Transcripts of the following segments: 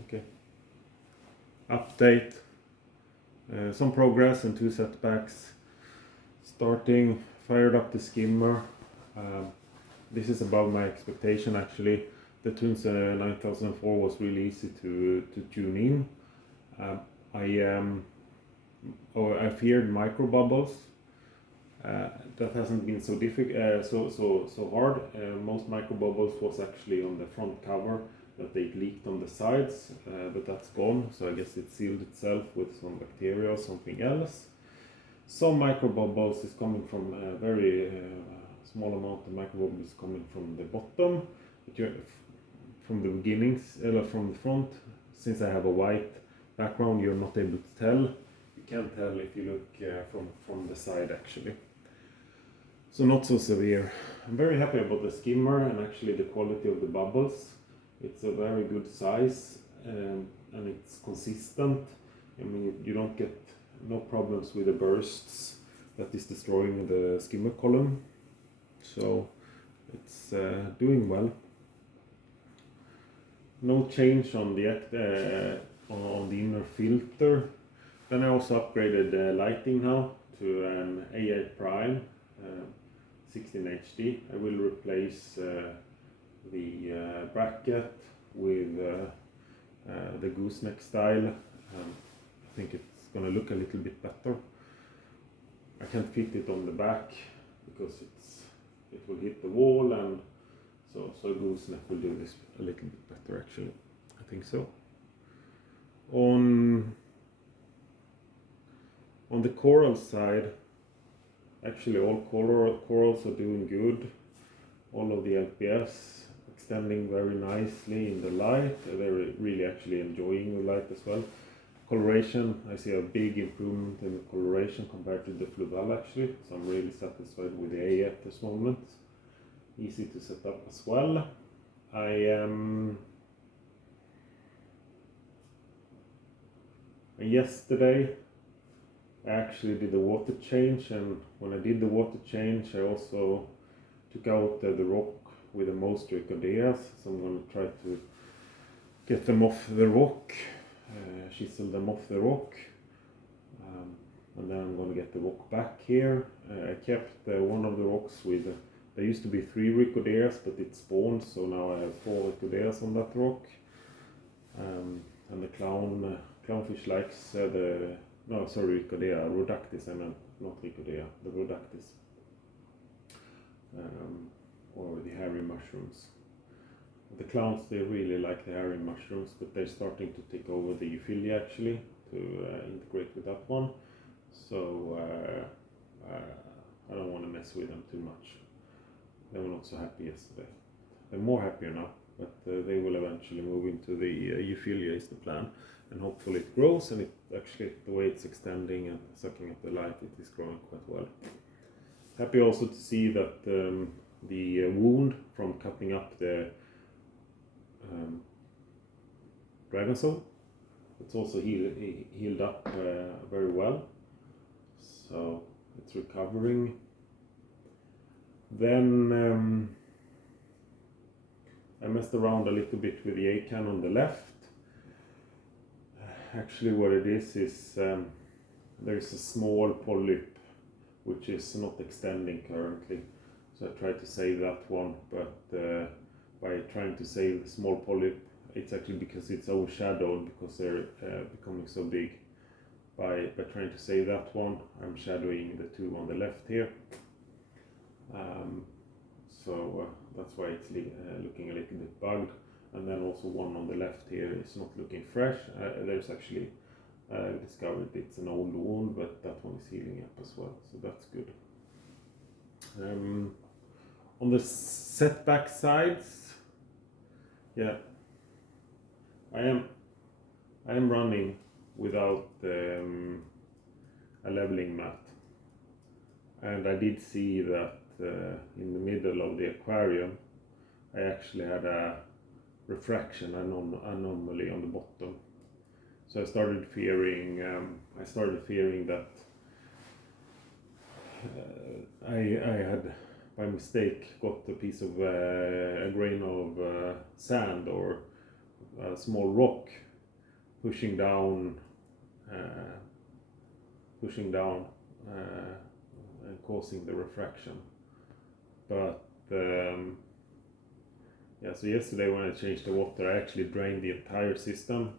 Okay. Update. Some progress and 2 setbacks. Starting, fired up the skimmer. This is above my expectation actually. The Tunes 9004 was really easy to tune in. I feared micro bubbles. That hasn't been so difficult, so hard. Most micro bubbles was actually on the front cover that they leaked on the sides, but that's gone. So I guess it sealed itself with some bacteria or something else. Some micro bubbles is coming from a very small amount of micro bubbles coming from the bottom, but from the beginnings, from the front. Since I have a white background, you're not able to tell. You can't tell if you look from the side actually. So not so severe. I'm very happy about the skimmer and actually the quality of the bubbles. It's a very good size and it's consistent. I mean, you don't get no problems with the bursts that is destroying the skimmer column. So it's doing well. No change on the inner filter. Then I also upgraded the lighting now to an A8 Prime 16 HD. I will replace the bracket with the gooseneck style. I think it's gonna look a little bit better. I can't fit it on the back because it will hit the wall, and so gooseneck will do this a little bit better actually. I think so. On the coral side, actually all corals are doing good. All of the LPS extending very nicely in the light. They're really actually enjoying the light as well. Coloration, I see a big improvement in the coloration compared to the Fluval actually. So I'm really satisfied with the A at this moment. Easy to set up as well. Yesterday I actually did the water change, and when I did the water change I also took out the rock with the most Trichodeas, so I'm going to try to get them off the rock, chisel them off the rock, and then I'm going to get the rock back here. I kept one of the rocks with, there used to be 3 Trichodeas but it spawned, so now I have 4 Trichodeas on that rock, and the clownfish likes Ricodea, Rhodactis, I meant, not Ricodea, the Rhodactis, or the hairy mushrooms. The clowns, they really like the hairy mushrooms, but they're starting to take over the Euphilia actually, to integrate with that one. So I don't want to mess with them too much. They were not so happy yesterday. They're more happier now, but they will eventually move into the Euphilia is the plan. And hopefully it grows, and it actually, the way it's extending and sucking up the light, it is growing quite well. Happy also to see that the wound from cutting up the dragon soul, it's also healed up very well, so it's recovering. Then I messed around a little bit with the A-can on the left. Actually what it is there is a small polyp which is not extending currently, so I tried to save that one, but by trying to save the small polyp, it's actually because it's overshadowed because they're becoming so big. By trying to save that one, I'm shadowing the 2 on the left here, so that's why it's looking a little bit bugged. And then also one on the left here is not looking fresh. There's actually discovered it's an old wound, but that one is healing up as well, so that's good. On the setback sides, yeah, I am running without a leveling mat, and I did see that in the middle of the aquarium I actually had a refraction anomaly on the bottom. So I started fearing that I had by mistake got a piece of a grain of sand or a small rock pushing down and causing the refraction. But yeah, so yesterday when I changed the water, I actually drained the entire system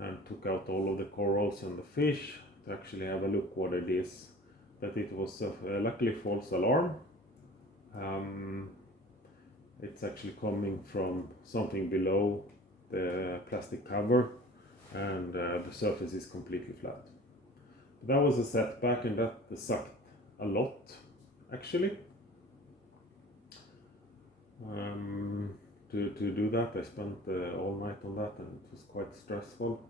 and took out all of the corals and the fish to actually have a look what it is. But it was luckily false alarm. It's actually coming from something below the plastic cover, and the surface is completely flat. But that was a setback, and that sucked a lot actually. To do that, I spent all night on that, and it was quite stressful.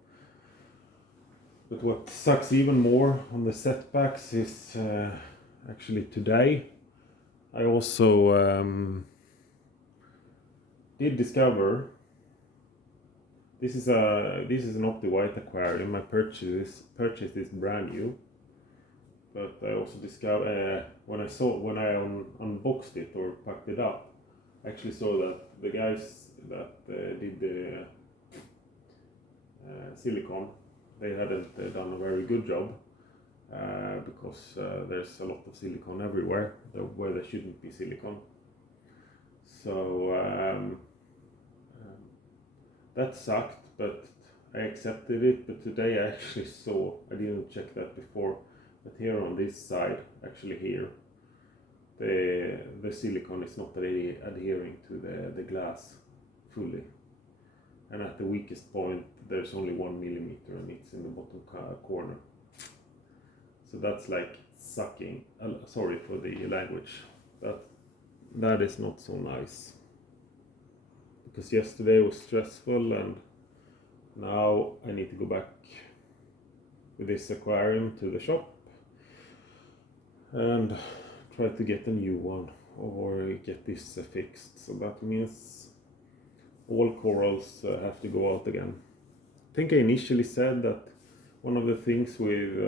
But what sucks even more on the setbacks is actually today I also did discover this is an Opti-White aquarium. I purchased this brand new, but I also discovered when I unboxed it or packed it up, I actually saw that the guys that did the silicone, they hadn't done a very good job because there's a lot of silicone everywhere where there shouldn't be silicone. So that sucked, but I accepted it. But today I actually saw, I didn't check that before, but here on this side, actually here, the silicone is not adhering to the glass fully. And at the weakest point, there's only 1 millimeter, and it's in the bottom corner. So that's like sucking. Sorry for the language. That is not so nice. Because yesterday was stressful, and now I need to go back with this aquarium to the shop and try to get a new one or get this fixed. So that means all corals have to go out again. I think I initially said that one of the things with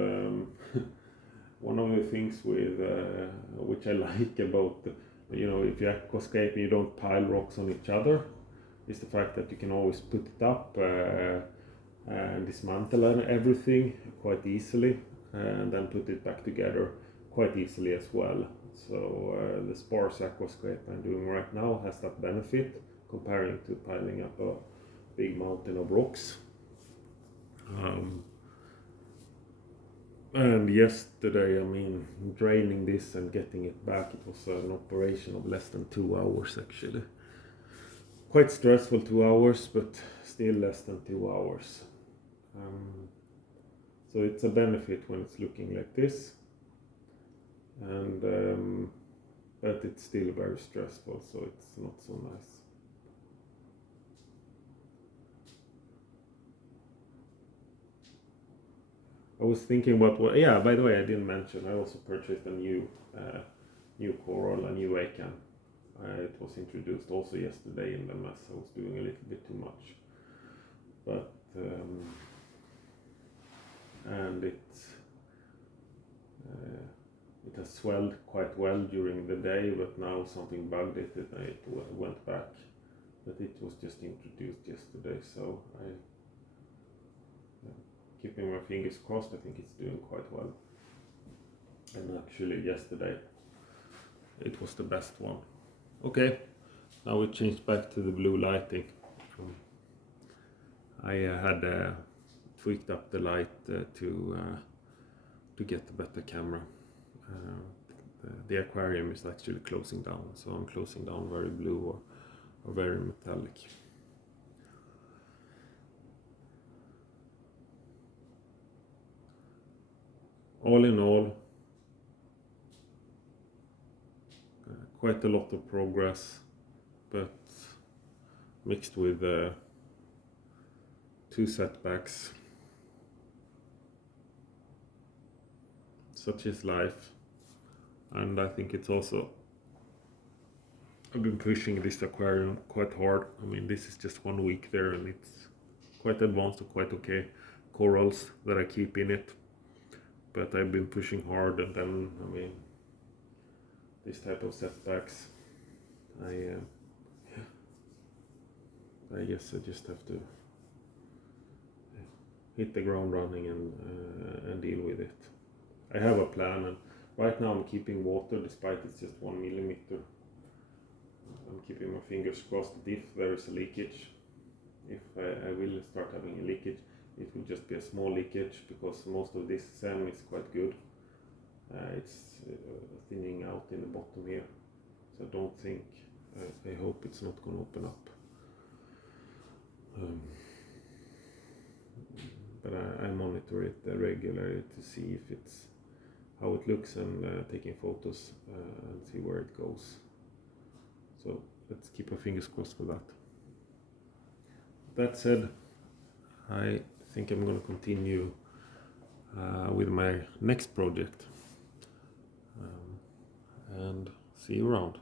which I like about, if you aquascape and you don't pile rocks on each other, is the fact that you can always put it up and dismantle everything quite easily, and then put it back together quite easily as well. So the sparse aquascape I'm doing right now has that benefit comparing to piling up a big mountain of rocks. And yesterday, draining this and getting it back, it was an operation of less than 2 hours actually. Quite stressful 2 hours, but still less than 2 hours. So it's a benefit when it's looking like this, and but it's still very stressful, so it's not so nice. I was thinking about by the way, I didn't mention, I also purchased a new coral, a new acan. It was introduced also yesterday in the mess. I was doing a little bit too much, but and it has swelled quite well during the day, but now something bugged it and it went back. But it was just introduced yesterday, so keeping my fingers crossed, I think it's doing quite well. And actually yesterday it was the best one. Okay, now we changed back to the blue lighting. I had tweaked up the light to get a better camera. The aquarium is actually closing down, so I'm closing down very blue or very metallic. All in all, quite a lot of progress, but mixed with 2 setbacks. Such is life, and I think it's also, I've been pushing this aquarium quite hard. This is just 1 week there, and it's quite advanced or quite okay corals that I keep in it. But I've been pushing hard, and then, this type of setbacks, I guess I just have to hit the ground running and deal with it. I have a plan, and right now I'm keeping water despite it's just 1 millimeter. I'm keeping my fingers crossed that if there is a leakage, if I will start having a leakage, it will just be a small leakage, because most of this SEM is quite good. It's thinning out in the bottom here, so I don't think, I hope it's not going to open up. But I monitor it regularly to see if it's how it looks, and taking photos and see where it goes. So let's keep our fingers crossed for that. That said, I think I'm going to continue with my next project, and see you around.